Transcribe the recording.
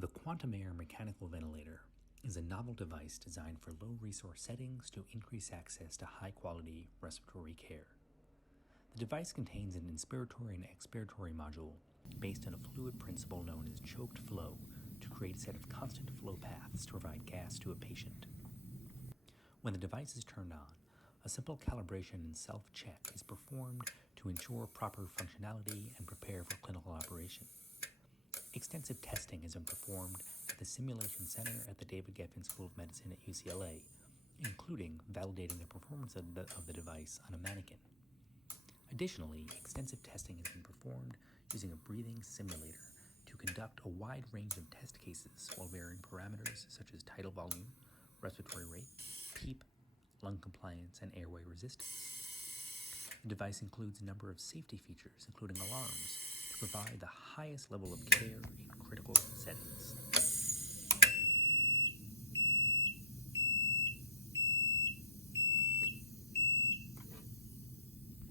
The QuantumAir Mechanical Ventilator is a novel device designed for low-resource settings to increase access to high-quality respiratory care. The device contains an inspiratory and expiratory module based on a fluid principle known as choked flow to create a set of constant flow paths to provide gas to a patient. When the device is turned on, a simple calibration and self-check is performed to ensure proper functionality and prepare for clinical operation. Extensive testing has been performed at the Simulation Center at the David Geffen School of Medicine at UCLA, including validating the performance of the device on a mannequin. Additionally, extensive testing has been performed using a breathing simulator to conduct a wide range of test cases while varying parameters such as tidal volume, respiratory rate, PEEP, lung compliance, and airway resistance. The device includes a number of safety features, including alarms, to provide the highest level of care in